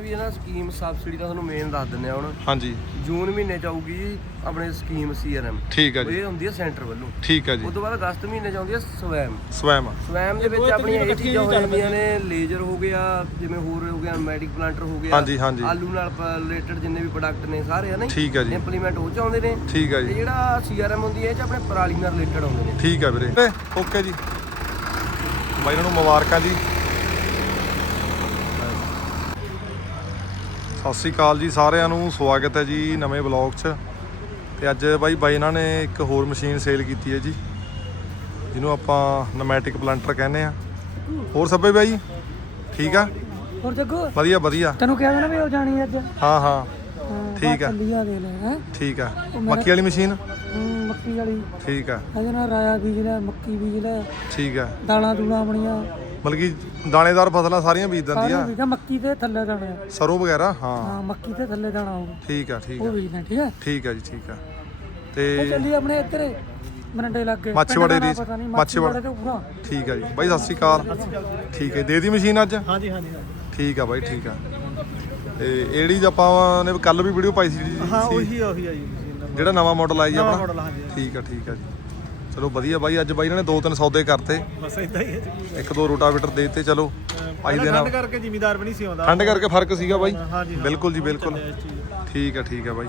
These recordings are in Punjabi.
ਵੀ ਇਹ ਨਾ ਸਕੀਮ ਸਬਸਿਡੀ ਦਾ ਤੁਹਾਨੂੰ ਮੇਨ ਦੱਸ ਦਿੰਦੇ ਆ ਹੁਣ। ਹਾਂਜੀ। ਜੂਨ ਮਹੀਨੇ ਚ ਆਊਗੀ ਜੀ ਆਪਣੇ ਸਕੀਮ ਸੀਆਰਐਮ ਠੀਕ ਹੈ ਜੀ। ਇਹ ਹੁੰਦੀ ਹੈ ਸੈਂਟਰ ਵੱਲੋਂ। ਠੀਕ ਹੈ ਜੀ। ਉਸ ਤੋਂ ਬਾਅਦ ਅਗਸਤ ਮਹੀਨੇ ਚ ਆਉਂਦੀ ਹੈ ਸਵੈਮ। ਸਵੈਮ ਸਵੈਮ ਦੇ ਵਿੱਚ ਆਪਣੀਆਂ ਇਹ ਚੀਜ਼ਾਂ ਹੋ ਜਾਂਦੀਆਂ ਨੇ ਲੇਜ਼ਰ ਹੋ ਗਿਆ ਜਿਵੇਂ ਹੋਰ ਹੋ ਗਿਆ ਮੈਡਿਕ ਪਲਾਂਟਰ ਹੋ ਗਿਆ ਹਾਂਜੀ ਹਾਂਜੀ। ਆਲੂ ਨਾਲ ਰਿਲੇਟਡ ਜਿੰਨੇ ਵੀ ਪ੍ਰੋਡਕਟ ਨੇ ਸਾਰੇ ਹਨਾ ਠੀਕ ਹੈ ਜੀ। ਇੰਪਲੀਮੈਂਟ ਹੋ ਚ ਆਉਂਦੇ ਨੇ। ਠੀਕ ਹੈ ਤੇ ਜੀ ਜਿਹੜਾ ਸੀਆਰਐਮ ਹੁੰਦੀ ਹੈ ਇਹ ਚ ਆਪਣੇ ਪਰਾਲੀ ਨਾਲ ਰਿਲੇਟਡ ਆਉਂਦੇ ਨੇ। ਠੀਕ ਹੈ ਵੀਰੇ। ਓਕੇ ਜੀ। ਬਾਈ ਇਹਨਾਂ ਨੂੰ ਮੁਬਾਰਕਾਂ ਜੀ। ਸਤਿ ਸ਼੍ਰੀ ਅਕਾਲ ਜੀ ਸਾਰਿਆਂ ਨੂੰ ਸਵਾਗਤ ਹੈ ਜੀ ਨਵੇਂ ਬਲੌਗ 'ਚ। ਤੇ ਅੱਜ ਬਾਈ ਬਾਈ ਇਹਨਾਂ ਨੇ ਇੱਕ ਹੋਰ ਮਸ਼ੀਨ ਸੇਲ ਕੀਤੀ ਹੈ ਜੀ ਜਿਹਨੂੰ ਆਪਾਂ ਨਮੈਟਿਕ ਪਲਾਂਟਰ ਕਹਿੰਦੇ ਆ ਹੋਰ ਸਭੇ ਬਾਈ ਠੀਕ ਆ? ਹੋਰ ਜੱਗੂ? ਵਧੀਆ ਵਧੀਆ। ਤੈਨੂੰ ਕਿਹਾ ਨਾ ਵੀ ਉਹ ਜਾਣੀ ਅੱਜ। ਹਾਂ ਹਾਂ। ਠੀਕ ਆ। ਚੱਲੀਆ ਦੇ ਲੈ ਹੈ? ਠੀਕ ਆ। ਮੱਕੀ ਵਾਲੀ ਮਸ਼ੀਨ? ਮੱਕੀ ਵਾਲੀ। ਠੀਕ ਆ। ਇਹਦੇ ਨਾਲ ਰਾਇਆ ਬੀਜ ਲੈ ਮੱਕੀ ਬੀਜ ਲੈ। ਠੀਕ ਆ। ਦਾਣਾ ਦੂਣਾ ਬਣੀਆਂ। ਮਤਲਬ ਕਿ ਦਾਣੇਦਾਰ ਫਸਲਾਂ ਸਾਰੀਆਂ ਬੀਜ ਦਿੰਦੀ ਸਾਰੀਆਂ ਆ ਬੀਜਾਂ ਮੱਕੀ ਤੇ ਥੱਲੇ ਦਾਣਾ ਸਰੋਂ ਵਗੈਰਾ? ਹਾਂ। ਹਾਂ ਮੱਕੀ ਤੇ ਥੱਲੇ ਦਾਣਾ ਹੋਊਗਾ ਠੀਕ ਆ ਠੀਕ ਉਹ ਆ ਬੀਜਣਾ ਠੀਕ ਹੈ ਠੀਕ ਆ ਜੀ ਠੀਕ ਆ। ਇਹ ਤੇ ਚੱਲੀ ਆਪਣੇ ਇੱਧਰ ਮਰੰਡੇ ਲੱਗੇ। ਮਾਛੀਵਾੜੇ ਨਹੀਂ ਮਾਛੀਵਾੜੇ। ਮਾਛੀਵਾੜੇ ਤੋਂ ਪੂਰਾ। ਠੀਕ ਆ ਜੀ। ਬਾਈ ਸਤਿ ਸ਼੍ਰੀ ਅਕਾਲ। ਠੀਕ ਹੈ ਦੇ ਦੀ ਮਸ਼ੀਨ ਅੱਜ? ਹਾਂਜੀ ਹਾਂਜੀ ਠੀਕ ਆ ਬਾਈ ਠੀਕ ਆ। ਤੇ ਇਹੜੀ ਆਪਾਂ ਨੇ ਕੱਲ ਵੀ ਵੀਡੀਓ ਪਾਈ ਸੀ ਜੀ। ਹਾਂ ਉਹੀ ਉਹੀ ਆ ਜੀ। ਜਿਹੜਾ ਨਵਾਂ ਮਾਡਲ ਆਇਆ ਜੀ ਆਪਣਾ। ਮਾਡਲ ਹਾਂਜੀ। ਠੀਕ ਆ ਠੀਕ ਆ ਜੀ। ਚਲੋ ਵਧੀਆ ਬਾਈ ਅੱਜ ਬਾਈ ਇਹਨਾਂ ਨੇ ਦੋ ਤਿੰਨ ਸੌਦੇ ਕਰਤੇ। ਬਸ ਇਦਾਂ ਹੀ ਹੈ ਇੱਕ ਦੋ ਰੋਟਾਵੇਟਰ ਦੇ ਦਿੱਤੇ ਚਲੋ। ਅੱਜ ਦੇ ਨਾਲ। ਕਰਕੇ ਜ਼ਿਮੀਦਾਰ ਵੀ ਨਹੀਂ ਸੀ ਆਉਂਦਾ। ਠੰਡ ਕਰਕੇ ਫ਼ਰਕ ਸੀਗਾ ਬਾਈ। ਹਾਂਜੀ, ਹਾਂ। ਬਿਲਕੁਲ ਜੀ ਬਿਲਕੁਲ। ਠੀਕ ਆ ਠੀਕ ਆ ਬਾਈ।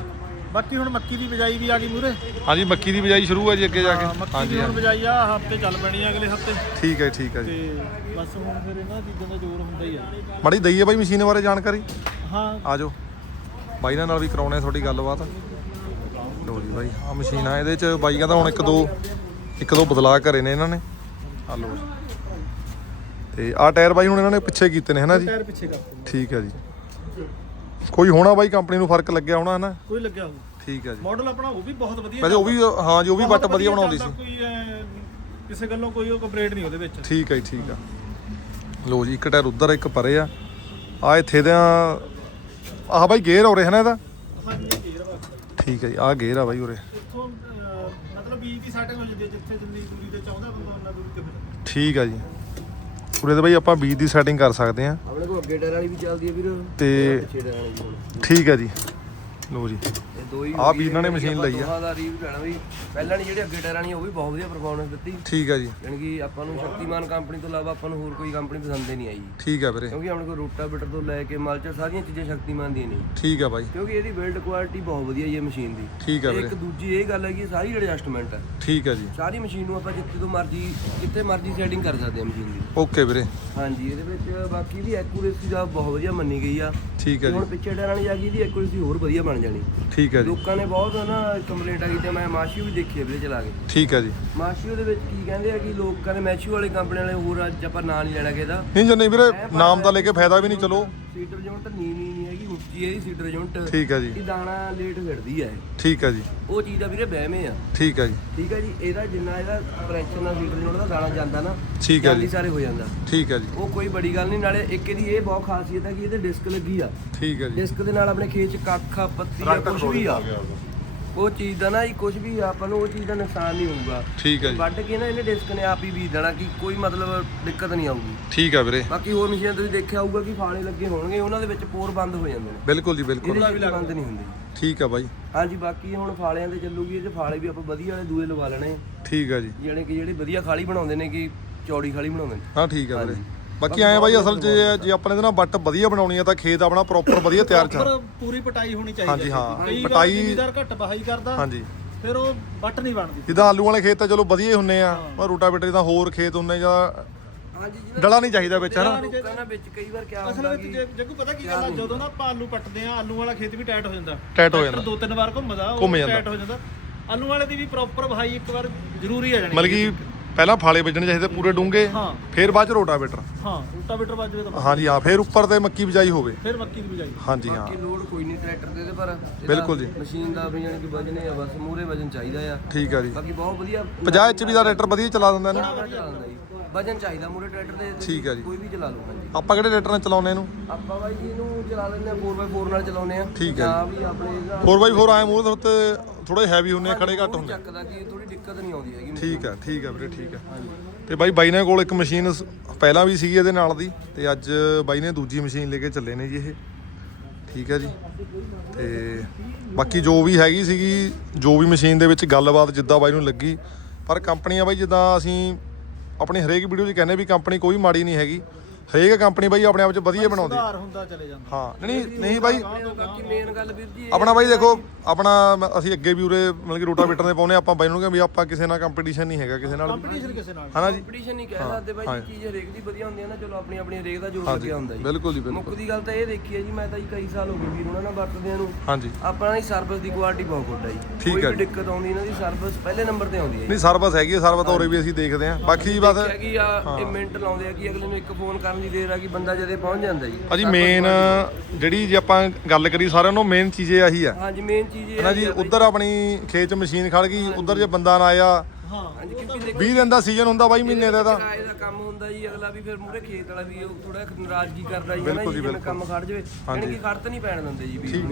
ਬਾਕੀ ਹੁਣ ਮੱਕੀ ਦੀ ਬਿਜਾਈ ਵੀ ਆ ਗਈ ਮੂਰੇ ਹਾਂਜੀ ਮੱਕੀ ਦੀ ਬਿਜਾਈ ਸ਼ੁਰੂ ਹੈ ਜੀ ਅੱਗੇ ਜਾ ਕੇ। ਮੱਕੀ ਹਾਂਜੀ ਦੀ ਹੁਣ ਹਾਂਜੀ। ਬਿਜਾਈ ਆ ਹਫ਼ਤੇ ਚੱਲ ਪੈਣੀ ਆ ਅਗਲੇ ਹਫ਼ਤੇ। ਠੀਕ ਹੈ ਠੀਕ ਹੈ ਜੀ। ਤੇ ਬਸ ਹੁਣ ਫਿਰ ਇਹਨਾਂ ਚੀਜ਼ਾਂ ਦਾ ਜ਼ੋਰ ਹੁੰਦਾ ਹੀ ਆ। ਮੜੀ ਦਈਏ ਬਾਈ ਮਸ਼ੀਨ ਬਾਰੇ ਜਾਣਕਾਰੀ? ਹਾਂ। ਆਜੋ ਬਾਈ ਨਾਲ ਨਾਲ ਵੀ ਕਰਾਉਣੇ ਥੋੜੀ ਗੱਲਬਾਤ। ਲੋ ਜੀ ਬਾਈ ਆ ਮਸ਼ੀਨ ਆ ਇਹਦੇ ਚ ਬਾਈ ਕਹਿੰਦਾ ਹੁਣ ਇੱਕ ਦੋ ਇੱਕ ਦੋ ਬਦਲਾਅ ਕਰੇ ਨੇ ਇਹਨਾਂ ਨੇ। ਆ ਲੋ ਤੇ ਆ ਟਾਇਰ ਬਾਈ ਹੁਣ ਇਹਨਾਂ ਨੇ ਪਿੱਛੇ ਕੀਤੇ ਨੇ ਹਨਾ ਜੀ? ਟਾਇਰ ਪਿੱਛੇ ਕਰ ਦਿੱਤੇ। ਠੀਕ ਹੈ ਜੀ। ਕੋਈ ਹੋਣਾ ਬਾਈ ਕੰਪਨੀ ਨੂੰ ਫ਼ਰਕ ਲੱਗਿਆ ਹੋਣਾ ਹਨਾ? ਕੋਈ ਲੱਗਿਆ ਹੋ ਠੀਕ ਹੈ ਜੀ। ਮਾਡਲ ਆਪਣਾ ਉਹ ਵੀ ਬਹੁਤ ਵਧੀਆ ਵੈਸੇ ਉਹ ਵੀ ਹਾਂ ਜੀ ਉਹ ਵੀ ਬੱਟ ਵਧੀਆ ਬਣਾਉਂਦੀ ਸੀ। ਕੋਈ ਕਿਸੇ ਗੱਲੋਂ ਕੋਈ ਉਹ ਕੰਪਲੇਂਟ ਨਹੀਂ ਉਹਦੇ ਵਿੱਚ। ਠੀਕ ਹੈ ਠੀਕ ਆ। ਲੋ ਜੀ ਇੱਕ ਟਾਇਰ ਉਧਰ ਇੱਕ ਪਰੇ ਆ। ਆ ਇੱਥੇ ਦਾ ਆਹ ਬਾਈ ਗੇਅਰ ਹੋ ਰਿਹਾ ਨਾ ਇਹਦਾ? ਠੀਕ ਹੈ ਜੀ ਆਹ ਗੇਅਰ ਆ ਬਾਈ ਉਰੇ। ਇੱਥੋਂ ਮਤਲਬ ਬੀਜ ਦੀ ਸੈਟਿੰਗ ਹੋ ਜਾਂਦੀ ਹੈ ਜਿੱਥੇ ਜਿੰਨੀ ਦੂਰੀ ਤੇ ਚਾਹੁੰਦਾ ਬੰਦਾ ਉਹਨਾਂ ਦੂਰੀ ਤੇ ਫਿਰ। ਠੀਕ ਆ ਜੀ। ਉਰੇ ਤੇ ਬਾਈ ਆਪਾਂ ਬੀਜ ਦੀ ਸੈਟਿੰਗ ਕਰ ਸਕਦੇ ਆ ਆਪਣੇ ਕੋਲ ਅੱਗੇ ਵਾਲੀ ਵੀ ਚੱਲਦੀ ਹੈ ਵੀਰ। ਤੇ ਪਿੱਛੇ ਟਾਇਰ ਵਾਲੀ ਵੀ ਹੁਣ। ਠੀਕ ਹੈ ਜੀ। ਲੋ ਜੀ। ਇਹ ਦੋ ਹੀ ਆਹ ਵੀਰ ਇਹਨਾਂ ਨੇ ਮਸ਼ੀਨ ਲਈ ਆ। ਦੋਹਾਂ ਦਾ ਰੀਵ ਲੈਣਾ ਵੀ। ਪਹਿਲਾਂ ਨਹੀਂ ਜਿਹੜੀ ਅੱਗੇ ਟਾਇਰਾਂ ਵਾਲੀ ਉਹ ਵੀ ਬਹੁਤ ਵਧੀਆ ਪਰਫਾਰਮੈਂਸ ਦਿੱਤੀ। ਠੀਕ ਹੈ ਜੀ। ਯਾਨੀ ਕਿ ਆਪਾਂ ਨੂੰ ਸ਼ਕਤੀਮਾਨ ਕੰਪਨੀ ਤੋਂ ਇਲਾਵਾ ਆਪਾਂ ਨੂੰ ਹੋਰ ਕੋਈ ਕੰਪਨੀ ਪਸੰਦ ਹੀ ਨਹੀਂ ਆਈ। ਠੀਕ ਹੈ ਵੀਰੇ। ਕਿਉਂਕਿ ਆਪਣੇ ਕੋਲ ਰੋਟਾਵੇਟਰ ਤੋਂ ਲੈ ਕੇ ਮਲਚਰ ਸਾਰੀਆਂ ਚੀਜ਼ਾਂ ਸ਼ਕਤੀਮਾਨ ਦੀਆਂ ਨੇ। ਠੀਕ ਹੈ ਬਾਈ। ਕਿਉਂਕਿ ਇਹਦੀ ਬਿਲਡ ਕੁਆਲਿਟੀ ਬਹੁਤ ਵਧੀਆ ਹੈ ਮਸ਼ੀਨ ਦੀ। ਠੀਕ ਤੇ ਵੀਰੇ। ਇੱਕ ਦੂਜੀ ਇਹ ਗੱਲ ਹੈ ਕਿ ਇਹ ਸਾਰੀ ਐਡਜਸਟਮੈਂਟ ਹੈ। ਠੀਕ ਹੈ ਜੀ। ਸਾਰੀ ਮਸ਼ੀਨ ਨੂੰ ਆਪਾਂ ਜਿੱਥੇ ਤੋਂ ਮਰਜ਼ੀ ਜਿੱਥੇ ਮਰਜ਼ੀ ਸੈਟਿੰਗ ਕਰ ਸਕਦੇ ਹਾਂ ਮਸ਼ੀਨ ਦੀ। ਓਕੇ ਵੀਰੇ। ਹਾਂਜੀ ਇਹਦੇ ਵਿੱਚ ਬਾਕੀ ਦੀ ਐਕੂਰੇਸੀ ਦਾ ਬਹੁਤ ਵਧੀਆ ਮੰਨੀ ਗਈ ਆ। ਠੀਕ ਹੈ ਹੁਣ ਜੀ। ਪਿੱਛੇ ਟਾਇਰਾਂ ਵਾਲੀ ਆ ਗਈ ਇਹਦੀ ਐਕੂਰੇਸੀ ਹੋਰ ਵਧੀਆ ਬਣ ਜਾਣੀ। ਠੀਕ ਹੈ ਜੀ। ਲੋਕਾਂ ਨੇ ਬਹੁਤ ਨਾ ਕੰਪਲੇਂਟਾਂ ਕੀਤੀਆਂ ਮੈਂ ਮਾਸ਼ੀਓ ਵੀ ਦੇਖੀ ਵੀਰੇ ਚਲਾ ਕੇ। ਠੀਕ ਹੈ ਜੀ। ਮਾਸ਼ੀਓ ਦੇ ਵਿੱਚ ਕੀ ਕਹਿੰਦੇ ਆ ਕਿ ਲੋਕਾਂ ਨੇ ਮੈਸ਼ੀਓ ਵਾਲੀ ਕੰਪਨੀ ਵਾਲੇ ਹੋਰ ਅੱਜ ਆਪਾਂ ਨਾਂ ਨਹੀਂ ਲੈਣਾ ਕਿਹਦਾ ਨਹੀਂ ਜੀ ਨਹੀਂ ਵੀਰੇ ਨਾਮ ਦਾ ਲੈ ਕੇ ਫਾਇਦਾ ਵੀ ਨਹੀਂ ਚਲੋ। ਸੀਟਰ ਯੂਨਿਟ ਨੀਵੀਂ ਨਹੀਂ ਹੈਗੀ ਉੱਚੀ ਹੈ ਸੀਟਰ ਯੂਨਿਟ। ਠੀਕ ਹੈ ਜੀ। ਇਹ ਦਾਣਾ ਲੇਟ ਫਿਰਦੀ ਹੈ। ਠੀਕ ਹੈ ਜੀ। ਉਹ ਚੀਜ਼ ਦਾ ਵੀਰੇ ਵਹਿਮੇ ਆ। ਠੀਕ ਹੈ ਜੀ। ਠੀਕ ਹੈ ਜੀ ਇਹਦਾ ਜਿੰਨਾ ਇਹਦਾ ਪ੍ਰੈਸ਼ਰ ਨਾਲ ਸੀਟਰ ਯੂਨਿਟ ਦਾ ਦਾਣਾ ਜਾਂਦਾ ਨਾ ਠੀਕ ਹੈ ਜਲਦੀ ਜੀ ਸਾਰੇ ਹੋ ਜਾਂਦਾ। ਠੀਕ ਹੈ ਜੀ। ਉਹ ਕੋਈ ਬੜੀ ਗੱਲ ਨਹੀਂ ਨਾਲੇ ਇੱਕ ਇਹਦੀ ਇਹ ਬਹੁਤ ਖਾਸੀਅਤ ਹੈ ਕਿ ਇਹਦੇ ਡਿਸਕ ਲੱਗੀ ਆ। ਠੀਕ ਹੈ ਜੀ। ਡਿਸਕ ਦੇ ਨਾਲ ਆਪਣੇ ਖੇਤ ਚ ਕੱਖ ਆ ਪੱਤੀ ਆ ਕੁਝ ਵੀ ਆ। ਉਹ ਚੀਜ਼ ਦਾ ਨਾ ਹੀ ਕੁਝ ਵੀ ਆ, ਆਪਾਂ ਨੂੰ ਉਹ ਚੀਜ਼ ਦਾ ਨੁਕਸਾਨ ਨਹੀਂ ਹੋਊਗਾ। ਠੀਕ ਹੈ ਜੀ। ਵੱਢ ਕੇ ਨਾ ਇਹਨੇ ਡਿਸਕ ਨੇ ਆਪ ਹੀ ਬੀਜ ਦੇਣਾ ਕਿ ਕੋਈ ਮਤਲਬ ਦਿੱਕਤ ਨਹੀਂ ਆਊਗੀ। ਠੀਕ ਹੈ ਵੀਰੇ। ਬਾਕੀ ਹੋਰ ਮਸ਼ੀਨਾਂ ਤੁਸੀਂ ਦੇਖਿਆ ਹੋਊਗਾ ਕਿ ਫਾਲੇ ਲੱਗੇ ਹੋਣਗੇ ਉਹਨਾਂ ਦੇ ਵਿੱਚ ਪੋਰ ਬੰਦ ਹੋ ਜਾਂਦੇ ਨੇ। ਬਿਲਕੁਲ ਜੀ ਬਿਲਕੁਲ। ਇਹਦੇ ਵਿੱਚ ਬੰਦ ਨਹੀਂ ਹੁੰਦੇ। ਠੀਕ ਹੈ ਬਾਈ। ਹਾਂਜੀ ਬਾਕੀ ਹੁਣ ਫਾਲਿਆਂ ਤੇ ਚੱਲੂਗੀ ਇਹ ਫਾਲੇ ਵੀ ਆਪਾਂ ਵਧੀਆ ਵਾਲੇ ਦੂਏ ਲਵਾ ਲੈਣੇ। ਠੀਕ ਹੈ ਜੀ। ਜਿਹੜੇ ਕਿ ਜਿਹੜੇ ਵਧੀਆ ਖਾਲੀ ਬਣਾਉਂਦੇ ਨੇ ਕਿ ਚੌੜੀ ਖਾਲੀ ਬਣਾਉਂਦੇ ਨੇ। ਹਾਂ ਠੀਕ ਹੈ ਵੀਰੇ। ਬਾਕੀ ਆਏ ਬਾਈ ਅਸਲ 'ਚ ਜੇ- ਜੇ ਆਪਣੇ ਦੇ ਨਾਲ ਬੱਟ ਵਧੀਆ ਬਣਾਉਣੀ ਹੈ ਤਾਂ ਖੇਤ ਆਪਣਾ ਪ੍ਰੋਪਰ ਵਧੀਆ ਤਿਆਰ ਕਰ ਪਰ ਪੂਰੀ ਪਟਾਈ ਹੋਣੀ ਚਾਹੀਦੀ ਹਾਂਜੀ, ਹਾਂ। ਪਟਾਈ- ਜ਼ਿਮੀਦਾਰ ਘੱਟ ਬਹਾਈ ਕਰਦਾ ਹਾਂਜੀ। ਫਿਰ ਉਹ ਵੱਟ ਨਹੀਂ ਬਣਦੀ। ਜਿੱਦਾਂ ਆਲੂ ਵਾਲੇ ਖੇਤ ਤਾਂ ਚਲੋ ਵਧੀਆ ਹੀ ਹੁੰਨੇ ਆ ਪਰ ਰੋਟਾਵੇਟਰ ਤਾਂ ਹੋਰ ਖੇਤ ਹੁੰਨੇ ਜਾਂ ਹਾਂਜੀ ਡਲਾ ਨਹੀਂ ਚਾਹੀਦਾ ਵਿੱਚ ਹਨਾ? ਲੋਕਾਂ ਨਾਲ ਵਿੱਚ ਕਈ ਵਾਰ ਕਿਆ ਅਸਲ ਹੁੰਦਾ ਵਿੱਚ ਕਿ ਜੇ- ਜੱਗੂ ਪਤਾ ਕੀ ਗੱਲ ਆ ਜਦੋਂ ਨਾ ਆਪਾਂ ਆਲੂ ਪੱਟਦੇ ਆ ਆਲੂ ਵਾਲਾ ਖੇਤ ਵੀ ਟਾਈਟ ਹੋ ਜਾਂਦਾ। ਟਾਈਟ ਹੋ ਜਾਂਦਾ। ਦੋ ਤਿੰਨ ਵਾਰ ਘੁੰਮਦਾ ਉਹ ਜਾਂਦਾ। ਟਾਈਟ ਹੋ ਜਾਂਦਾ। ਆਲੂ ਵਾਲੇ ਦੀ ਵੀ ਪ੍ਰੋਪਰ ਵਹਾਈ ਇੱਕ ਵਾਰ ਜ਼ਰੂਰੀ ਆ ਜਾਣੀ ਮਤਲਬ ਕਿ ਪਹਿਲਾਂ ਫਾਲੇ ਵੱਜਣੇ ਚਾਹੀਦੇ ਪੂਰੇ ਡੂੰਗੇ ਹਾਂ। ਫਿਰ ਬਾਅਦ ਚ ਰੋਟਾਵੇਟਰ। ਹਾਂ ਰੋਟਾਵੇਟਰ ਵੱਜਵੇ ਤਾਂ ਹਾਂਜੀ ਹਾਂ ਫਿਰ ਉੱਪਰ ਤੇ ਮੱਕੀ ਬਿਜਾਈ ਹੋਵੇ। ਫਿਰ ਮੱਕੀ ਦੀ ਬਿਜਾਈ। ਹਾਂਜੀ ਹਾਂ। ਕਿ ਲੋਡ ਕੋਈ ਨਹੀਂ ਟਰੈਕਟਰ ਦੇ ਤੇ ਪਰ ਇਹਦਾ ਬਿਲਕੁਲ ਜੀ। ਮਸ਼ੀਨ ਦਾ ਵੀ ਯਾਨੀ ਕਿ ਵਜਨੇ ਆ ਬਸ ਮੂਰੇ ਵਜਨ ਚਾਹੀਦਾ ਆ। ਠੀਕ ਆ ਜੀ। ਬਾਕੀ ਬਹੁਤ ਵਧੀਆ 50 ਐਚਪੀ ਦਾ ਟਰੈਕਟਰ ਵਧੀਆ ਚਲਾ ਦਿੰਦਾ ਇਹਨੂੰ ਬੜਾ ਚੱਲਦਾ ਜੀ। ਵਜਨ ਚਾਹੀਦਾ ਮੂਰੇ ਟਰੈਕਟਰ ਦੇ ਠੀਕ ਆ ਜੀ। ਕੋਈ ਵੀ ਚਲਾ ਲਓ ਹਾਂਜੀ। ਆਪਾਂ ਕਿਹੜੇ ਟਰੈਕਟਰ ਨਾਲ ਚਲਾਉਂਦੇ ਇਹਨੂੰ? ਆਪਾਂ ਬਾਈ ਜੀ ਇਹਨੂੰ ਚਲਾ ਲੈਂਦੇ ਆ 4x4 ਨਾਲ ਚਲਾਉਂਦੇ ਆ ਠੀਕ ਆ ਜਾਂ। ਵੀ ਆਪਣੇ ਇਹਦਾ 4x4 ਆਏ ਮੂਹਰੇ ਤੇ ਥੋੜੇ ਹੈਵੀ ਹੁੰਨੇ ਆ ਖੜੇ ਘੱਟ ਹੁੰਦੇ ਚੱਕਦਾ ਕਿ ਥੋੜੀ ਦਿੱਕਤ ਨਹੀਂ ਆਉਂਦੀ ਹੈਗੀ ਠੀਕ ਆ ਠੀਕ ਆ ਵੀਰੇ ਠੀਕ ਆ ਤੇ ਬਾਈ ਬਾਈ ਨੇ ਕੋਲ ਇੱਕ ਮਸ਼ੀਨ ਸ- ਪਹਿਲਾਂ ਵੀ ਸੀਗੀ ਇਹਦੇ ਨਾਲ ਦੀ ਤੇ ਅੱਜ ਬਾਈ ਨੇ ਦੂਜੀ ਮਸ਼ੀਨ ਲੈ ਕੇ ਚੱਲੇ ਨੇ ਜੀ ਇਹ। ਠੀਕ ਹੈ ਜੀ। ਤੇ ਬਾਕੀ ਜੋ ਵੀ ਹੈਗੀ ਸੀਗੀ ਜੋ ਵੀ ਮਸ਼ੀਨ ਦੇ ਵਿੱਚ ਗੱਲਬਾਤ ਜਿੱਦਾਂ ਬਾਈ ਨੂੰ ਲੱਗੀ ਪਰ ਕੰਪਨੀਆਂ ਬਾਈ ਜਿੱਦਾਂ ਅਸੀਂ ਆਪਣੀ ਹਰੇਕ ਵੀਡੀਓ 'ਚ ਕਹਿੰਦੇ ਵੀ ਕੰਪਨੀ ਕੋਈ ਮਾੜੀ ਨਹੀਂ ਹੈਗੀ। ਹਰੇਕ ਕੰਪਨੀ ਬਾਈ ਆਪਣੇ ਆਪ 'ਚ ਵਧੀਆ ਬਣਾਉਂਦੀ। ਸੁਧਾਰ ਹੁੰਦਾ ਚਲੇ ਜਾਂਦਾ। ਹਾਂ ਨਹੀਂ ਨਹੀਂ ਬਾਈ। ਬਾਕੀ ਮੇਨ ਗੱਲ ਵੀਰ ਜੀ ਆਪਣਾ ਬਾਈ ਦੇਖੋ ਆਪਣਾ ਮ- ਅਸੀਂ ਅੱਗੇ ਵੀ ਉਰੇ ਮਤਲਬ ਕਿ ਰੋਟਾਵੇਟਰ ਦੇ ਪਾਉਨੇ ਆਪਾਂ ਬਾਈ ਨੂੰ ਕਿ ਵੀ ਆਪਾਂ ਕਿਸੇ ਨਾਲ ਕੰਪੀਟੀਸ਼ਨ ਨਹੀਂ ਹੈਗਾ ਕਿਸੇ ਨਾਲ। ਕੰਪੀਟੀਸ਼ਨ ਕਿਸੇ ਨਾਲ। ਹਨਾ ਜੀ? ਕੰਪੀਟੀਸ਼ਨ ਨਹੀਂ ਕਹਿ ਸਕਦੇ ਬਾਈ ਹਾਂ। ਜੀ। ਚੀਜ਼ ਹਰੇਕ ਦੀ ਵਧੀਆ ਹੁੰਦੀ ਹੈ ਨਾ ਚਲੋ ਆਪਣੀ ਆਪਣੀ ਹਰੇਕ ਦਾ ਜੋਰ ਹਾਂਜੀ ਲੱਗਿਆ ਹੁੰਦਾ ਜੀ। ਬਿਲਕੁਲ ਜੀ ਬਿਲਕੁਲ। ਮੁੱਖ ਦੀ ਗੱਲ ਤਾਂ ਇਹ ਦੇਖੀ ਹੈ ਜੀ ਮੈਂ ਤਾਂ ਜੀ ਕਈ ਸਾਲ ਹੋ ਗਏ ਵੀਰ ਉਹਨਾਂ ਨਾਲ ਵਰਤਦਿਆਂ ਨੂੰ। ਹਾਂਜੀ ਆਪਣਾ ਦੀ ਸਰਵਿਸ ਦੀ ਕੁਆਲਿਟੀ ਬਹੁਤ ਗੁੱਡ ਹੈ ਜੀ। ਠੀਕ ਕੋਈ ਹੈ ਵੀ ਦਿੱਕਤ ਆਉਂਦੀ ਇਹਨਾਂ ਦੀ ਸਰਵਿਸ ਪਹਿਲੇ ਨੰਬਰ ਤੇ ਆਉਂਦੀ ਹੈ ਜੀ। ਨਹੀਂ ਸਰਵਿਸ ਹੈਗੀ ਹੈ ਸਰਵਿਸ ਉਰੇ ਵੀ ਅਸੀਂ ਦੇਖਦੇ ਹਾਂ। ਬਾਕੀ ਬਸ ਦੇਖਿਆ ਕਿ ਆ ਇਹ ਮਿੰਟ ਲਾਉਂਦੇ ਆ ਕਿ ਅਗਲੇ ਨੂੰ ਇੱਕ ਫੋਨ ਕਰਨ ਦੀ ਦੇਰ ਆ ਕਿ ਬੰਦਾ ਜਦੇ ਪਹੁੰਚ ਜਾਂਦਾ ਜੀ। ਅਜੀ ਮੇਨ ਜਿਹੜੀ ਜੇ ਆਪਾਂ ਗੱਲ ਕਰੀ ਸਾਰਿਆਂ ਨੂੰ ਮੇਨ ਚੀਜ਼ ਇਹ ਆਹੀ ਆ। ਹਾਂਜੀ ਮੇਨ ਚੀਜ਼ ਇਹ ਹੈ ਜੀ ਉਧਰ ਆਪਣੀ ਖੇਤ ਚ ਮਸ਼ੀਨ ਖੜ ਗਈ ਉਧਰ ਜੇ ਬੰਦਾ ਨਾ ਆਇਆ ਹਾਂ ਹਾਂਜੀ ਕਿਉਂਕਿ ਦੇਖੋ 20 ਦਿਨ ਦਾ ਸੀਜ਼ਨ ਹੁੰਦਾ ਬਾਈ ਮਹੀਨੇ ਦਾ ਤਾਂ। ਕਿਰਾਏ ਦਾ ਕੰਮ ਹੁੰਦਾ ਜੀ ਅਗਲਾ ਵੀ ਫਿਰ ਮੂਰੇ ਖੇਤ ਵਾਲਾ ਵੀ ਥੋੜਾ ਨਾਰਾਜ਼ਗੀ ਕਰਦਾ ਜੀ ਹਨਾ ਬਿਲਕੁਲ ਜੀ ਜੀ, ਜਿਵੇਂ ਕੰਮ ਖੜ ਜਾਵੇ। ਯਾਨੀ ਕਿ ਖੜਤ ਨਹੀਂ ਪੈਣ ਦਿੰਦੇ ਜੀ ਵੀ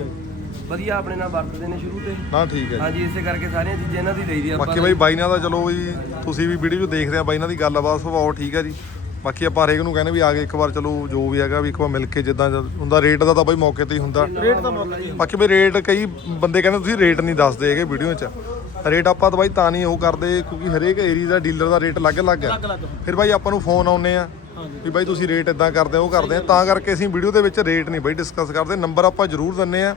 ਵਧੀਆ ਆਪਣੇ ਨਾਲ ਵਰਤਦੇ ਨੇ ਸ਼ੁਰੂ ਤੇ। ਨਾ ਠੀਕ ਹੈ ਜੀ। ਹਾਂਜੀ ਇਸੇ ਕਰਕੇ ਸਾਰੀਆਂ ਚੀਜ਼ਾਂ ਇਹਨਾਂ ਦੀ ਲਈਦੀ ਆਪਾਂ ਬਾਕੀ ਬਾਈ ਬਾਈ ਨਾਲ ਤਾਂ ਚਲੋ ਜੀ ਤੁਸੀਂ ਵੀ ਵੀਡੀਓ ਦੇਖਦੇ ਆ ਬਾਈ ਨਾਲ ਦੀ ਗੱਲਬਾਤ ਸੁਭਾਅ ਠੀਕ ਹੈ ਜੀ। ਬਾਕੀ ਆਪਾਂ ਹਰੇਕ ਨੂੰ ਕਹਿੰਦੇ ਵੀ ਆ ਕੇ ਇੱਕ ਵਾਰ ਚਲੋ ਜੋ ਵੀ ਹੈਗਾ ਵੀ ਇੱਕ ਵਾਰ ਮਿਲ ਕੇ ਜਿੱਦਾਂ ਹੁੰਦਾ ਰੇਟ ਦਾ ਤਾਂ ਬਾਈ ਮੌਕੇ ਤੇ ਹੀ ਹੁੰਦਾ। ਰੇਟ ਤਾਂ ਮੁੱਕ ਜੀ ਬਾਕੀ ਵੀ ਰੇਟ ਕਈ ਬੰਦੇ ਕਹਿੰਦੇ ਤੁਸੀਂ ਰੇਟ ਨਹੀਂ ਦੱਸਦੇ ਹੈਗੇ ਵੀਡੀਓ 'ਚ। ਰੇਟ ਆਪਾਂ ਤਾਂ ਬਾਈ ਤਾਂ ਨਹੀਂ ਉਹ ਕਰਦੇ ਕਿਉਂਕਿ ਹਰੇਕ ਏਰੀਆ ਦਾ ਡੀਲਰ ਦਾ ਰੇਟ ਅਲੱਗ-ਅਲੱਗ ਹੈ। ਫਿਰ ਬਾਈ ਆਪਾਂ ਨੂੰ ਫੋਨ ਆਉਨੇ ਆ ਵੀ ਬਾਈ ਤੁਸੀਂ ਰੇਟ ਇਦਾਂ ਕਰਦੇ ਹੋ ਉਹ ਕਰਦੇ ਆ। ਤਾਂ ਕਰਕੇ ਅਸੀਂ ਵੀਡੀਓ ਦੇ ਵਿੱਚ ਰੇਟ ਨਹੀਂ ਬਾਈ ਡਿਸਕਸ ਕਰਦੇ। ਨੰਬਰ ਆਪਾਂ ਜ਼ਰੂਰ ਦਿੰਨੇ ਆ।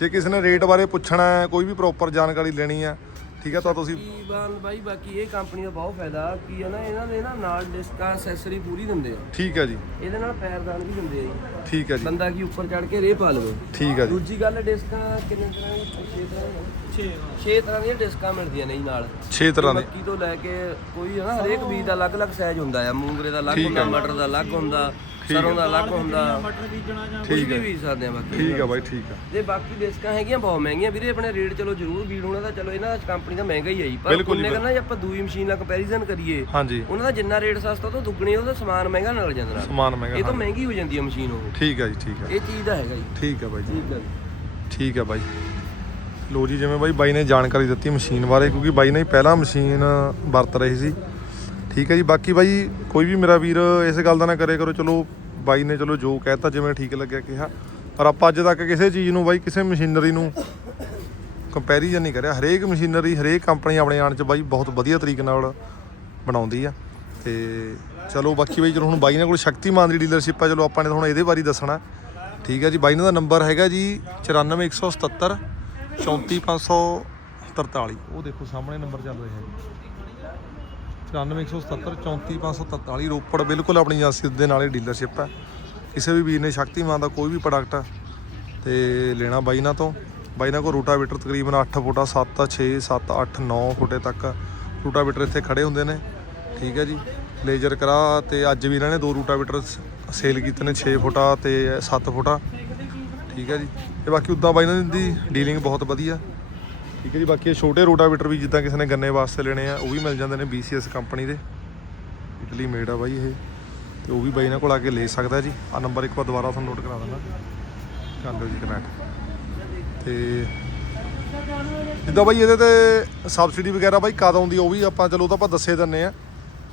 ਜੇ ਕਿਸੇ ਨੇ ਰੇਟ ਬਾਰੇ ਪੁੱਛਣਾ ਹੈ ਕੋਈ ਵੀ ਪ੍ਰੋਪਰ ਜਾਣਕਾਰੀ ਲੈਣੀ ਆ ਠੀਕ ਹੈ ਤਾਂ ਤੁਸੀਂ ਕੀ ਬਾਨ ਬਾਈ ਬਾਕੀ ਇਹ ਕੰਪਨੀ ਦਾ ਬਹੁਤ ਫਾਇਦਾ ਕੀ ਹੈ ਨਾ ਇਹਨਾਂ ਦੇ ਨਾ ਨਾਲ ਡਿਸਕਾਂ ਐਕਸੈਸਰੀ ਪੂਰੀ ਦਿੰਦੇ ਆ। ਠੀਕ ਹੈ ਜੀ। ਇਹਦੇ ਨਾਲ ਪੈਰਦਾਨ ਵੀ ਦਿੰਦੇ ਆ ਜੀ। ਠੀਕ ਹੈ ਜੀ। ਬੰਦਾ ਕੀ ਉੱਪਰ ਚੜ ਕੇ ਰੇ ਪਾ ਲਵੇ। ਠੀਕ ਹੈ ਜੀ। ਦੂਜੀ ਗੱਲ ਡਿਸਕਾਂ ਕਿੰਨੇ ਤਰ੍ਹਾਂ ਦੀਆਂ 6 ਤਰ੍ਹਾਂ 6 6 ਤਰ੍ਹਾਂ ਦੀਆਂ ਡਿਸਕਾਂ ਮਿਲਦੀਆਂ ਨੇ ਜੀ ਨਾਲ। 6 ਤਰ੍ਹਾਂ ਦੇ। ਮੱਕੀ ਤੋਂ ਲੈ ਕੇ ਕੋਈ ਹੈ ਨਾ ਹਰੇਕ ਬੀਜ ਦਾ ਅਲੱਗ-ਅਲੱਗ ਸਾਈਜ਼ ਹੁੰਦਾ ਆ। ਮੂੰਗਰੇ ਦਾ ਅਲੱਗ ਹੁੰਦਾ ਮਟਰ ਦਾ ਅਲੱਗ ਹੁੰਦਾ ਸਰੋਂ ਦਾ ਅਲੱਗ ਹੁੰਦਾ। ਮਟਰ ਬੀਜਣਾ ਜਾਂ ਕੁਝ ਵੀ ਬੀਜ ਸਕਦੇ ਆ ਬਾਕੀ। ਠੀਕ ਹੈ ਬਾਈ ਠੀਕ ਹੈ ਤੇ ਬਾਕੀ ਡਿਸਕਾਂ ਹੈਗੀਆਂ ਬਹੁਤ ਮਹਿੰਗੀਆਂ ਵੀਰੇ ਆਪਣੇ ਰੇਟ ਚਲੋ ਜ਼ਰੂਰ ਵੀਰ ਉਹਨਾਂ ਦਾ ਚਲੋ ਇਹਨਾਂ ਦਾ ਕੰਪਨੀ ਦਾ ਮਹਿੰਗਾ ਹੀ ਹੈ ਜੀ। ਪਰ ਉਹਨੇ ਕਹਿੰਦਾ ਜੇ ਆਪਾਂ ਦੂਈ ਮਸ਼ੀਨ ਨਾਲ ਕੰਪੈਰੀਜ਼ਨ ਕਰੀਏ ਹਾਂਜੀ। ਉਹਨਾਂ ਦਾ ਜਿੰਨਾ ਰੇਟ ਸਸਤਾ ਤੋਂ ਦੁੱਗਣੀ ਉਹਦਾ ਸਮਾਨ ਮਹਿੰਗਾ ਨਾਲ ਜਾਂਦਾ ਨਾਲ। ਸਮਾਨ ਇਹ ਮਹਿੰਗਾ ਤੋਂ ਮਹਿੰਗੀ ਹੋ ਜਾਂਦੀ ਹੈ ਮਸ਼ੀਨ ਉਹ। ਠੀਕ ਹੈ ਜੀ ਠੀਕ ਹੈ ਇਹ ਚੀਜ਼ ਦਾ ਹੈਗਾ ਜੀ। ਠੀਕ ਬਾਈ ਜੀ। ਬਾਈ। ਲੋ ਜੀ, ਜਿਵੇਂ ਬਾਈ ਬਾਈ ਨੇ ਜਾਣਕਾਰੀ ਦਿੱਤੀ ਮਸ਼ੀਨ ਬਾਰੇ, ਕਿਉਂਕਿ ਬਾਈ ਨੇ ਪਹਿਲਾਂ ਮਸ਼ੀਨ ਵਰਤ ਰਹੀ ਸੀ। ਠੀਕ ਹੈ ਜੀ, ਬਾਕੀ ਬਾਈ, ਕੋਈ ਵੀ ਮੇਰਾ ਵੀਰ ਇਸ ਗੱਲ ਦਾ ਨਾ ਕਰੇ ਕਰੋ, ਚਲੋ ਬਾਈ ਨੇ ਚਲੋ ਜੋ ਕਹਿਤਾ, ਜਿਵੇਂ ਠੀਕ ਲੱਗਿਆ ਕਿਹਾ। ਪਰ ਆਪਾਂ ਅੱਜ ਤੱਕ ਕਿਸੇ ਚੀਜ਼ ਨੂੰ ਬਾਈ, ਕਿਸੇ ਮਸ਼ੀਨਰੀ ਨੂੰ ਕੰਪੈਰੀਜ਼ਨ ਨਹੀਂ ਕਰਿਆ। ਹਰੇਕ ਮਸ਼ੀਨਰੀ, ਹਰੇਕ ਕੰਪਨੀ ਆਪਣੇ ਆਣ ਚ ਬਾਈ ਬਹੁਤ ਵਧੀਆ ਤਰੀਕੇ ਨਾਲ ਬਣਾਉਂਦੀ ਆ। ਤੇ ਚਲੋ, ਬਾਕੀ ਬਾਈ, ਚਲੋ ਹੁਣ ਬਾਈ ਨਾਲ ਕੋਲ ਸ਼ਕਤੀਮਾਨ ਦੀ ਡੀਲਰਸ਼ਿਪ ਆ, ਚਲੋ ਆਪਾਂ ਨੇ ਤਾਂ ਹੁਣ ਇਹਦੇ ਬਾਰੇ ਦੱਸਣਾ। ਠੀਕ ਹੈ ਜੀ, ਬਾਈ ਦਾ ਨੰਬਰ ਹੈਗਾ ਜੀ 94177 34543 ਉਹ ਦੇਖੋ, ਸਾਹਮਣੇ ਨੰਬਰ ਚੱਲ ਰਿਹਾ ਹੈ। 94177 34543 ਰੋਪੜ ਬਿਲਕੁਲ ਆਪਣੀ ਏਜੰਸੀ ਦੇ ਨਾਲ ਹੀ ਡੀਲਰਸ਼ਿਪ ਹੈ। ਕਿਸੇ ਵੀ ਵੀਰ ਨੇ ਸ਼ਕਤੀਮਾਨ ਦਾ ਕੋਈ ਵੀ ਪ੍ਰੋਡਕਟ ਤੇ ਲੈਣਾ ਬਾਈ ਨਾਲ ਤੋਂ। ਬਾਈ ਨਾਲ ਕੋ ਰੋਟਾਵੇਟਰ ਤਕਰੀਬਨ 8 ਫੁੱਟਾ 7 6 7 8 9 ਫੁੱਟੇ ਤੱਕ ਰੋਟਾਵੇਟਰ ਇੱਥੇ ਖੜੇ ਹੁੰਦੇ ਨੇ। ਠੀਕ ਹੈ ਜੀ। ਲੇਜ਼ਰ ਕਰਾ ਤੇ ਅੱਜ ਵੀ ਇਹਨਾਂ ਨੇ ਦੋ ਰੋਟਾਵੇਟਰ ਸੇਲ ਕੀਤੇ ਨੇ 6 ਫੁੱਟਾ ਤੇ 7 ਫੁੱਟਾ। ਠੀਕ ਹੈ ਜੀ। ਤੇ ਬਾਕੀ ਉਦਾਂ ਬਾਈ ਇਹਨਾਂ ਦੀ ਡੀਲਿੰਗ ਬਹੁਤ ਵਧੀਆ। ਠੀਕ ਹੈ ਜੀ, ਬਾਕੀ ਇਹ ਛੋਟੇ ਰੋਟਾਵੇਟਰ ਵੀ ਜਿੱਦਾਂ ਕਿਸੇ ਨੇ ਗੰਨੇ ਵਾਸਤੇ ਲੈਣੇ ਆ, ਉਹ ਵੀ ਮਿਲ ਜਾਂਦੇ ਨੇ BCS ਕੰਪਨੀ ਦੇ। ਇਟਲੀ ਮੇਡ ਆ ਬਾਈ ਇਹ। ਤੇ ਉਹ ਵੀ ਬਾਈ ਇਹਨਾਂ ਕੋਲ ਆ ਕੇ ਲੈ ਸਕਦਾ ਜੀ। ਆ ਨੰਬਰ ਇੱਕ ਵਾਰ ਦੁਬਾਰਾ ਤੁਹਾਨੂੰ ਨੋਟ ਕਰਾ ਦਿੰਦਾ। ਕਰ ਲਓ ਜੀ ਕਨੈਕਟ ਤੇ ਜਿੱਦਾਂ ਬਾਈ ਇਹਦੇ ਤੇ ਸਬਸਿਡੀ ਵਗੈਰਾ ਬਾਈ ਕਦ ਆਉਂਦੀ ਉਹ ਵੀ ਆਪਾਂ ਚਲੋ ਉਹ ਤਾਂ ਆਪਾਂ ਦੱਸੇ ਦਿੰਨੇ ਆ।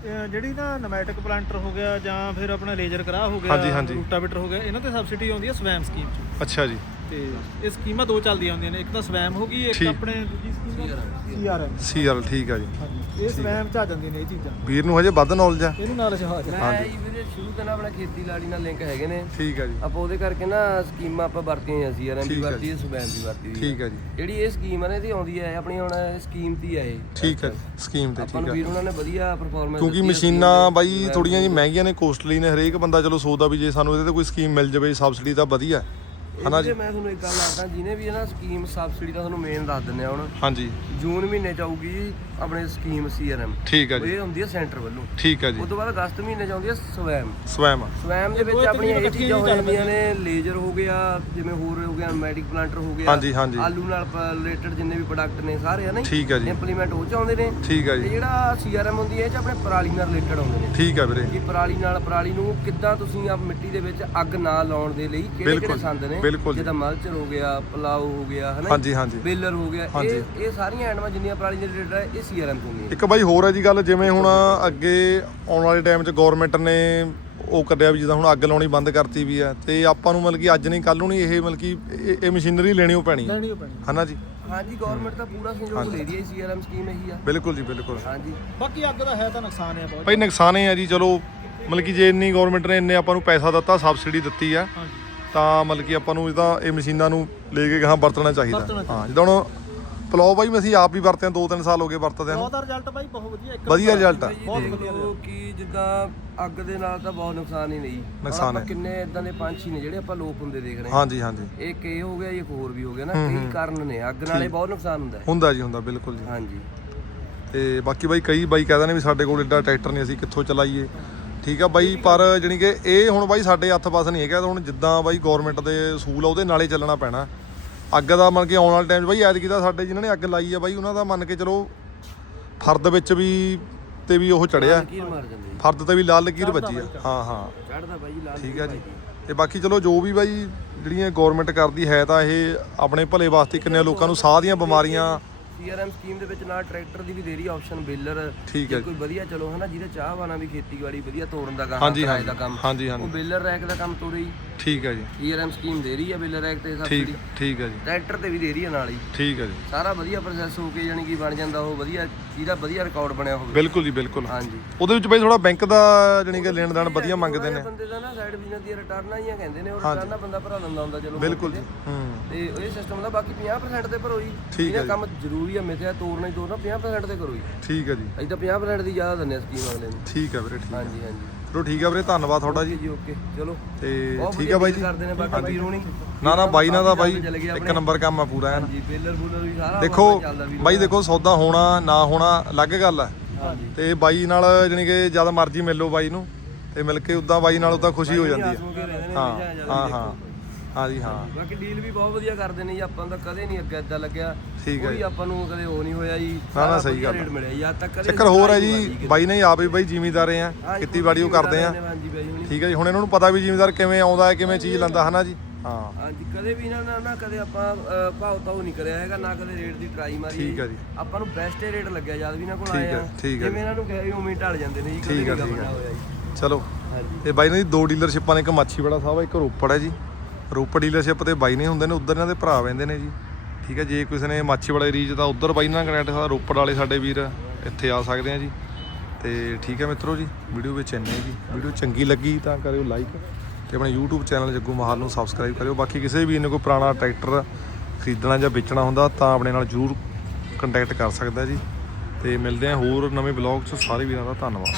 ਜਿਹੜੀ ਨਾ ਨਮੈਟਿਕ ਪਲਾਂਟਰ ਹੋ ਗਿਆ ਜਾਂ ਫਿਰ ਆਪਣਾ ਲੇਜ਼ਰ ਕਰਾ ਹੋ ਗਿਆ ਹਾਂਜੀ, ਹਾਂਜੀ। ਰੂਟਾਵੇਟਰ ਹੋ ਗਿਆ ਇਹਨਾਂ ਤੇ ਸਬਸਿਡੀ ਆਉਂਦੀ ਹੈ ਸਵੈਮ ਸਕੀਮ ਚ ਅੱਛਾ ਜੀ ਤੇ ਇਹ ਸਕੀਮਾਂ ਦੋ ਚੱਲਦੀਆਂ ਹੁੰਦੀਆਂ ਨੇ ਇੱਕ ਤਾਂ ਸਵੈਮ ਹੋ ਗਈ ਇੱਕ ਠੀਕ। ਆਪਣੇ ਦੂਜੀ ਸਕੀਮ ਸੀਆਰ ਠੀਕ ਆ ਜੀ। ਇਹ ਸਵੈਮ ਚ ਆ ਜਾਂਦੀਆਂ ਨੇ ਇਹ ਚੀਜ਼ਾਂ। ਵੀਰ ਨੂੰ ਹਜੇ ਵੱਧ ਨੌਲੇਜ ਆ। ਇਹਨੂੰ ਨਾਲ ਜਹਾਜ਼ ਮੈਂ ਜੀ ਵੀਰੇ ਸ਼ੁਰੂ ਤੋਂ ਨਾ ਆਪਣਾ ਖੇਤੀ ਲਾੜੀ ਨਾਲ ਲਿੰਕ ਹੈਗੇ ਨੇ। ਠੀਕ ਆ ਜੀ। ਆਪਾਂ ਉਹਦੇ ਕਰਕੇ ਨਾ ਸਕੀਮਾਂ ਆਪਾਂ ਵਰਤੀਆਂ ਜਾਂ ਸੀ ਆਰਐਮ ਵੀ ਠੀਕ ਹੈ ਵਰਤੀ ਹੈ ਸੁਬੈਮ ਵੀ ਵਰਤੀ ਦੀ। ਠੀਕ ਆ ਜੀ। ਜਿਹੜੀ ਇਹ ਸਕੀਮ ਆ ਨਾ ਇਹਦੀ ਆਉਂਦੀ ਹੈ ਆਪਣੀ ਹੁਣ ਸਕੀਮ ਤੇ ਹੀ ਆ ਇਹ। ਠੀਕ ਆ ਸਕੀਮ ਤੇ ਆਪਾਂ ਠੀਕ ਨੂੰ ਆ। ਵੀਰ ਉਹਨਾਂ ਨੇ ਵਧੀਆ ਪਰਫਾਰਮੈਂਸ ਕਿਉਂਕਿ ਮਸ਼ੀਨਾਂ ਬਾਈ ਥੋੜੀਆਂ ਜੀ ਮਹਿੰਗੀਆਂ ਨੇ ਕੋਸਟਲੀ ਨੇ ਹਰੇਕ ਬੰਦਾ ਚਲੋ ਸੋਚਦਾ ਵੀ ਜੇ ਸਾਨੂੰ ਇਹਦੇ ਤੇ ਕੋਈ ਸਕੀਮ ਮਿਲ ਜਾਵੇ ਸਬਸਿਡੀ ਤਾਂ ਵਧੀਆ। ਹਨਾ ਜੀ ਮੈਂ ਤੁਹਾਨੂੰ ਇੱਕ ਗੱਲ ਦੱਸਦਾ ਜਿਹਨੇ ਵੀ ਇਹ ਨਾ ਸਕੀਮ ਸਬਸਿਡੀ ਦਾ ਤੁਹਾਨੂੰ ਮੇਨ ਦੱਸ ਦਿੰਦੇ ਆ ਹੁਣ। ਹਾਂਜੀ। ਜੂਨ ਮਹੀਨੇ ਚ ਆਊਗੀ ਆਪਣੇ ਸਕੀਮ ਸੀਆਰਐਮ ਠੀਕ ਆ ਜੀ। ਇਹ ਹੁੰਦੀ ਹੈ ਸੈਂਟਰ ਵੱਲੋਂ। ਠੀਕ ਆ ਜੀ। ਉਸ ਤੋਂ ਬਾਅਦ ਅਗਸਤ ਮਹੀਨੇ ਚ ਆਉਂਦੀ ਹੈ ਸਵੈਮ। ਸਵੈਮ ਸਵੈਮ ਦੇ ਵਿੱਚ ਆਪਣੀਆਂ ਇਹ ਚੀਜ਼ਾਂ ਹੋ ਜਾਂਦੀਆਂ ਨੇ ਲੇਜ਼ਰ ਹੋ ਗਿਆ ਜਿਵੇਂ ਹੋਰ ਹੋ ਗਿਆ ਮੈਡਿਕ ਪਲਾਂਟਰ ਹੋ ਗਿਆ ਹਾਂਜੀ ਹਾਂਜੀ। ਆਲੂ ਨਾਲ ਰਿਲੇਟਡ ਜਿੰਨੇ ਵੀ ਪ੍ਰੋਡਕਟ ਨੇ ਸਾਰੇ ਹਨਾ ਠੀਕ ਆ ਜੀ। ਇੰਪਲੀਮੈਂਟ ਹੋ ਚ ਆਉਂਦੇ ਨੇ। ਠੀਕ ਆ ਜੀ। ਜਿਹੜਾ ਸੀਆਰਐਮ ਹੁੰਦੀ ਹੈ ਇਹ ਚ ਆਪਣੇ ਪਰਾਲੀ ਨਾਲ ਰਿਲੇਟਡ ਆਉਂਦੇ ਨੇ। ਠੀਕ ਆ ਵੀਰੇ। ਕਿ ਪਰਾਲੀ ਨਾਲ ਪਰਾਲੀ ਨੂੰ ਕਿੱਦਾਂ ਤੁਸੀਂ ਆ ਮਿੱਟੀ ਦੇ ਵਿੱਚ ਅੱਗ ਨਾ ਲਾਉਣ ਦੇ ਲਈ ਕਿਹੜੇ ਕਿਹੜੇ ਬਿਲਕੁਲ, ਸੰਦ ਨੇ ਬਿਲਕੁਲ ਜੀ। ਜਿੱਦਾਂ ਮਲਚਰ ਹੋ ਗਿਆ ਪਲਾਉ ਹੋ ਗਿਆ ਹਨਾ ਹਾਂਜੀ ਹਾਂਜੀ। ਬੇਲਰ ਹੋ ਗਿਆ ਹਾਂਜੀ। ਇਹ ਇਹ ਸਾਰੀਆਂ ਐਂਡਮਾਂ ਜਿੰਨੀਆਂ ਪਰਾਲੀ ਦੇ ਰਿਲੇਟਡ ਹੈ ਇਹ ਸੀਆਰਐਮ ਤੋਂ ਹੁੰਦੀਆਂ। ਇੱਕ ਬਾਈ ਹੋਰ ਹੈ ਜੀ ਗੱਲ ਜਿਵੇਂ ਹੁਣ ਅੱਗੇ ਆਉਣ ਵਾਲੇ ਟਾਈਮ 'ਚ ਗਵਰਨਮੈਂਟ ਨੇ ਉਹ ਕੱਢਿਆ ਵੀ ਜਿੱਦਾਂ ਹੁਣ ਅੱਗ ਲਾਉਣੀ ਬੰਦ ਕਰਤੀ ਵੀ ਆ ਤੇ ਆਪਾਂ ਨੂੰ ਮਤਲਬ ਕਿ ਅੱਜ ਨਹੀਂ ਕੱਲ ਨੂੰ ਨਹੀਂ ਇਹ ਮਤਲਬ ਕਿ ਇਹ- ਇਹ ਮਸ਼ੀਨਰੀ ਲੈਣੀ ਓ ਪੈਣੀ ਹੈ ਲੈਣੀ ਓ ਪੈਣੀ ਹਨਾ ਜੀ? ਹਾਂਜੀ ਗਵਰਨਮੈਂਟ ਤਾਂ ਪੂਰਾ ਸਹਿਯੋਗ ਦੇ ਰਹੀ ਹੈ ਸੀਆਰਐਮ ਸਕੀਮ ਇਹੀ ਆ। ਬਿਲਕੁਲ ਜੀ ਬਿਲਕੁਲ। ਹਾਂਜੀ। ਬਾਕੀ ਅੱਗ ਦਾ ਹੈ ਤਾਂ ਨੁਕਸਾਨ ਹੈ ਬਹੁਤ। ਭਾਈ ਨੁਕਸਾਨ ਇਹ ਆ ਜੀ ਚਲੋ ਮਤਲਬ ਕਿ ਜੇ ਇੰਨੀ ਗਵਰਨਮੈਂਟ ਨੇ ਇੰਨੇ ਆਪਾਂ ਨੂੰ ਪੈਸਾ ਦਿੱਤਾ ਸਬਸਿਡੀ ਦਿੱਤੀ ਆ ਹਾਂਜੀ। ਤਾਂ ਮਤਲਬ ਕਿ ਆਪਾਂ ਨੂੰ ਇਹਦਾ ਇਹ ਮਸ਼ੀਨਾਂ ਨੂੰ ਲੈ ਕੇ ਗਾਹਾਂ ਵਰਤਣਾ ਚਾਹੀਦਾ। ਹਾਂ ਜਿੱਦਾਂ ਹੁਣ ਪਲਾਓ ਬਾਈ ਅਸੀਂ ਆਪ ਵੀ ਵਰਤੇ ਆ 2-3 ਸਾਲ ਹੋ ਗਏ ਵਰਤਦੇ ਆ ਉਹਦਾ ਰਿਜ਼ਲਟ ਬਾਈ ਬਹੁਤ ਵਧੀਆ ਇੱਕ ਵਧੀਆ ਰਿਜ਼ਲਟ ਆ। ਕਿ ਜਿੱਦਾਂ ਅੱਗ ਦੇ ਨਾਲ ਤਾਂ ਬਹੁਤ ਨੁਕਸਾਨ ਹੀ ਨਹੀਂ। ਨੁਕਸਾਨ ਹੈ। ਕਿੰਨੇ ਇਦਾਂ ਦੇ ਪੰਛੀ ਨੇ ਜਿਹੜੇ ਆਪਾਂ ਲੋਕ ਹੁੰਦੇ ਦੇਖ ਰਹੇ ਹਾਂ। ਹਾਂਜੀ ਹਾਂਜੀ। ਇੱਕ ਇਹ ਹੋ ਗਿਆ ਇੱਕ ਹੋਰ ਵੀ ਹੋ ਗਿਆ ਨਾ ਕਈ ਕਾਰਨ ਨੇ ਅੱਗ ਨਾਲੇ ਬਹੁਤ ਨੁਕਸਾਨ ਹੁੰਦਾ ਹੈ। ਹੁੰਦਾ ਜੀ ਹੁੰਦਾ ਬਿਲਕੁਲ ਜੀ। ਹਾਂਜੀ। ਤੇ ਬਾਕੀ ਬਾਈ ਕਈ ਬਾਈ ਕਹਿੰਦੇ ਨੇ ਵੀ ਸਾਡੇ ਕੋਲ ਏਡਾ ਟਰੈਕਟਰ ਨਹੀਂ ਅਸੀਂ ਕਿੱਥੋਂ ਚਲਾਈਏ? ਠੀਕ ਆ ਬਾਈ ਪਰ ਜਾਣੀ ਕਿ ਇਹ ਹੁਣ ਬਾਈ ਸਾਡੇ ਹੱਥ ਪਾਸ ਨਹੀਂ ਹੈਗਾ ਹੁਣ ਜਿੱਦਾਂ ਬਾਈ ਗਵਰਨਮੈਂਟ ਦੇ ਅਸੂਲ ਆ ਉਹਦੇ ਨਾਲੇ ਚੱਲਣਾ ਪੈਣਾ। ਅੱਗ ਦਾ ਮੰਨ ਕੇ ਆਉਣ ਵਾਲੇ ਟਾਈਮ 'ਚ ਬਾਈ ਐਤਕੀ ਦਾ ਸਾਡੇ ਜਿਨ੍ਹਾਂ ਨੇ ਅੱਗ ਲਾਈ ਆ ਬਾਈ ਉਹਨਾਂ ਦਾ ਮੰਨ ਕੇ ਚਲੋ ਫਰਦ ਵਿੱਚ ਵੀ ਤੇ ਵੀ ਉਹ ਚੜਿਆ। ਫਰਦ ਤੇ ਵੀ ਲਾਲ ਲਕੀਰ ਵੱਜੀ ਆ। ਹਾਂ ਹਾਂ। ਚੜ੍ਹਦਾ ਬਾਈ ਲਾਲ ਠੀਕ ਆ ਜੀ। ਤੇ ਬਾਕੀ ਚਲੋ ਜੋ ਵੀ ਬਾਈ ਜਿਹੜੀਆਂ ਗਵਰਨਮੈਂਟ ਕਰਦੀ ਹੈ ਤਾਂ ਇਹ ਆਪਣੇ ਭਲੇ ਵਾਸਤੇ ਕਿੰਨੇ ਲੋਕਾਂ ਨੂੰ ਸਾਹ ਦੀਆਂ ਬਿਮਾਰੀਆਂ ਸੀਆਰਐਮ ਸਕੀਮ ਦੇ ਵਿੱਚ ਨਾਲ ਟਰੈਕਟਰ ਦੀ ਵੀ ਦੇ ਰਹੀ ਆਪਸ਼ਨ ਬੇਲਰ। ਠੀਕ ਹੈ ਕੋਈ ਵਧੀਆ ਚਲੋ ਹਨਾ ਜਿਹਦੇ ਚਾਹ ਵਾਲਾ ਵੀ ਖੇਤੀਬਾੜੀ ਵਧੀਆ ਤੋੜਨ ਦਾ ਕੰਮ ਕਿਰਾਏ ਦਾ ਕੰਮ। ਉਹ। ਬੇਲਰ ਰੈਕ ਦਾ ਕੰਮ ਜੀ। ਠੀਕ ਹੈ ਜੀ। ਸੀਆਰਐਮ ਸਕੀਮ ਦੇ ਰਹੀ ਹੈ ਬੇਲਰ ਰੈਕ ਤੇ ਠੀਕ ਸਬਸਿਡੀ ਠੀਕ ਹੈ ਜੀ। ਟਰੈਕਟਰ ਤੇ ਵੀ ਦੇ ਰਹੀ ਹੈ ਨਾਲ ਹੀ। ਠੀਕ ਹੈ ਜੀ। ਸਾਰਾ ਵਧੀਆ ਪ੍ਰੋਸੈਸ ਹੋ ਕੇ ਯਾਨੀ ਕਿ ਬਣ ਜਾਂਦਾ ਉਹ ਵਧੀਆ ਜਿਹਦਾ ਵਧੀਆ ਰਿਕਾਰਡ ਬਣਿਆ ਹੋਵੇ। ਬਿਲਕੁਲ ਜੀ ਬਿਲਕੁਲ। ਹਾਂਜੀ। ਉਹਦੇ ਵਿੱਚ ਬਾਈ ਥੋੜਾ ਬੈਂਕ ਦਾ ਜਾਣੀ ਕਿ ਲੈਣ ਦੇਣ ਵਧੀਆ ਮੰਗਦੇ ਨੇ। ਬੰਦੇ ਦਾ ਨਾ ਸਾਈਡ ਬਿਜ਼ਨਸ ਦੀਆਂ ਰਿਟਰਨਾਂ ਹੀ ਕਹਿੰਦੇ ਨੇ ਉਹ ਰਿਟਰਨਾਂ ਬੰਦਾ ਭਰਾ ਲੈਂਦਾ ਹੁੰਦਾ ਚਲੋ। ਬਿਲਕੁਲ ਜੀ। ਹੂੰ। ਤੇ ਇਹ ਸਿਸਟਮ ਦਾ ਬਾਕੀ 50% ਤੇ ਭਰੋ ਜੀ ਠੀਕ ਹੈ ਇਹਦਾ ਕੰਮ ਜ਼ਰੂਰੀ ਹੈ ਮਿਥਿਆ ਤੋੜਨਾ ਹੀ ਤੋੜਨਾ 50% ਤੇ ਕਰੋ ਜੀ। ਠੀਕ ਹੈ ਜੀ। ਅਸੀਂ ਤਾਂ 50% ਦੀ ਜ਼ਿਆਦਾ ਦਿੰਦੇ ਸਕੀਮ ਅਗਲੇ ਨੂੰ। ਠੀਕ ਹੈ ਵੀਰੇ ਠੀਕ ਹਾਂਜੀ ਹਾਂਜੀ। ਚਲੋ ਠੀਕ ਹੈ ਵੀਰੇ ਧੰਨਵਾਦ ਤੁਹਾਡਾ ਜੀ। ਜੀ ਓਕੇ ਚਲੋ। ਤੇ ਬਹੁਤ ਠੀਕ ਹੈ ਬਾਈ ਜੀ। ਕਰਦੇ ਨੇ ਬਾਕੀ ਵੀਰ ਹੋਣੀ ਨਾ ਨਾ ਬਾਈ ਨਾਲ ਦਾ ਬਾਈ ਚੱਲ ਇੱਕ ਨੰਬਰ ਕੰਮ ਆ ਪੂਰਾ ਐਨ। ਹਾਂਜੀ ਬੇਲਰ ਬੂਲਰ ਵੀ ਸਾਰਾ ਦੇਖੋ ਆਪਣਾ ਚੱਲਦਾ ਵੀ ਬਾਈ ਦੇਖੋ ਸੌਦਾ ਹੋਣਾ ਨਾ ਹੋਣਾ ਅਲੱਗ ਗੱਲ ਹੈ ਹਾਂਜੀ। ਤੇ ਬਾਈ ਨਾਲ ਜਾਣੀ ਕਿ ਜਦ ਮਰਜ਼ੀ ਮਿਲ ਬਾਈ ਨੂੰ ਤੇ ਮਿਲ ਕੇ ਉਦਾਂ ਬਾਈ ਨਾਲ ਉਦਾਂ ਖੁਸ਼ੀ ਹੋ ਜਾਂਦੀ ਹੈ ਹੋ ਹਾਂ ਹਾਂ। ਹਾਂ ਹਾਂ। ਜੀ ਹਾਂ ਬਾਕੀ ਡੀਲ ਵੀ ਬਹੁਤ ਵਧੀਆ ਕਰਦੇ ਨੇ ਜੀ ਆਪਾਂ ਨੂੰ ਤਾਂ ਕਦੇ ਨਹੀਂ ਅੱਗੇ ਏਦਾਂ ਲੱਗਿਆ। ਠੀਕ ਹੈ ਕੋਈ ਆਪਾਂ ਨੂੰ ਕਦੇ ਉਹ ਨਹੀਂ ਹੋਇਆ ਜੀ ਨਾ, ਸਾਰਾ ਸਹੀ ਗੱਲ ਰੇਟ ਮਿਲਿਆ ਜੀ ਅੱਜ ਤੱਕ ਕਦੇ ਚੱਕਰ ਹੋਰ ਹੈ ਨਹੀਂ ਜੀ ਬਾਈ ਨੇ ਆਪ ਹੀ ਬਾਈ ਜ਼ਿਮੀਦਾਰੇ ਆ ਹਾਂਜੀ, ਖੇਤੀਬਾੜੀ ਉਹ ਕਰਦੇ ਆ। ਹਾਂਜੀ ਬਾਈ ਹੁਣੀ। ਠੀਕ ਹੈ ਜੀ ਹੁਣ ਇਹਨਾਂ ਨੂੰ ਪਤਾ ਵੀ ਜ਼ਿਮੀਦਾਰ ਕਿਵੇਂ ਆਉਂਦਾ ਹੈ ਕਿਵੇਂ ਚੀਜ਼ ਲੈਂਦਾ ਹਨਾ ਜੀ? ਹਾਂ। ਹਾਂਜੀ ਕਦੇ ਵੀ ਇਹਨਾਂ ਨਾਲ ਨਾ ਕਦੇ ਆਪਾਂ ਅ, ਭਾਅ ਤਾਉ ਨਹੀਂ ਕਰਿਆ ਹੈਗਾ ਨਾ ਕਦੇ ਰੇਟ ਦੀ ਟਰਾਈ ਮਾਰੀ। ਠੀਕ ਹੈ ਜੀ। ਆਪਾਂ ਨੂੰ ਬੈਸਟ ਰੇਟ ਲੱਗਿਆ ਜਦ ਵੀ ਇਹਨਾਂ ਕੋਲ ਠੀਕ ਆਏ ਹੈ, ਆ ਠੀਕ ਹੈ ਜਿਵੇਂ ਇਹਨਾਂ ਨੂੰ ਕਹੇ ਉਵੇਂ ਹੀ ਢਲ ਜਾਂਦੇ ਨੇ ਜੀ ਕਦੇ ਠੀਕ ਹੈ, ਨੀ ਗਾ ਠੀਕ ਹੈ। ਹੋਇਆ ਜੀ। ਚਲੋ। ਹਾਂਜੀ। ਤੇ ਬਾਈ ਨੇ ਜੀ ਦੋ ਡੀਲਰਸ਼ਿਪਾਂ ਨੇ ਇੱਕ ਮਾਛੀਵਾੜਾ ਸਾਹਿਬ ਆ ਇੱਕ ਰੋਪੜ ਹੈ ਜੀ। ਰੋਪੜ ਡੀਲਰਸ਼ਿਪ ਤੇ ਬਾਈ ਨੇ ਹੁੰਦੇ ਨੇ, ਉਧਰ ਇਹਨਾਂ ਦੇ ਭਰਾ ਵਹਿੰਦੇ ਨੇ ਜੀ। ਠੀਕ ਹੈ, ਜੇ ਕਿਸੇ ਨੇ ਮਾਛੀਵਾੜਾ ਏਰੀਆ 'ਚ ਤਾਂ ਉਧਰ ਬਾਈ ਨਾਲ ਕਨੈਕਟ ਸਕਦਾ ਰੋਪੜ ਵਾਲੇ ਸਾਡੇ ਵੀਰ ਇੱਥੇ ਆ ਸਕਦੇ ਆ ਜੀ। ਤੇ ਠੀਕ ਹੈ ਮਿੱਤਰੋ ਜੀ ਵੀਡੀਓ ਵਿੱਚ ਇੰਨੇ ਜੀ। ਵੀਡੀਓ ਚੰਗੀ ਲੱਗੀ ਤਾਂ ਕਰਿਓ ਲਾਈਕ ਤੇ ਆਪਣੇ YouTube ਚੈਨਲ ਜੱਗੂ ਮਹਾਲ ਨੂੰ ਸਬਸਕ੍ਰਾਈਬ ਕਰਿਓ। ਬਾਕੀ ਕਿਸੇ ਵੀ ਨੇ ਕੋਈ ਪੁਰਾਣਾ ਟਰੈਕਟਰ ਖਰੀਦਣਾ ਜਾਂ ਵੇਚਣਾ ਹੁੰਦਾ ਤਾਂ ਆਪਣੇ ਨਾਲ ਜਰੂਰ ਕੰਟੈਕਟ ਕਰ ਸਕਦਾ ਜੀ। ਤੇ ਮਿਲਦੇ ਆ ਹੋਰ ਨਵੇਂ ਬਲੌਗ 'ਚ। ਸਾਰੇ ਵੀਰਾਂ ਦਾ ਧੰਨਵਾਦ।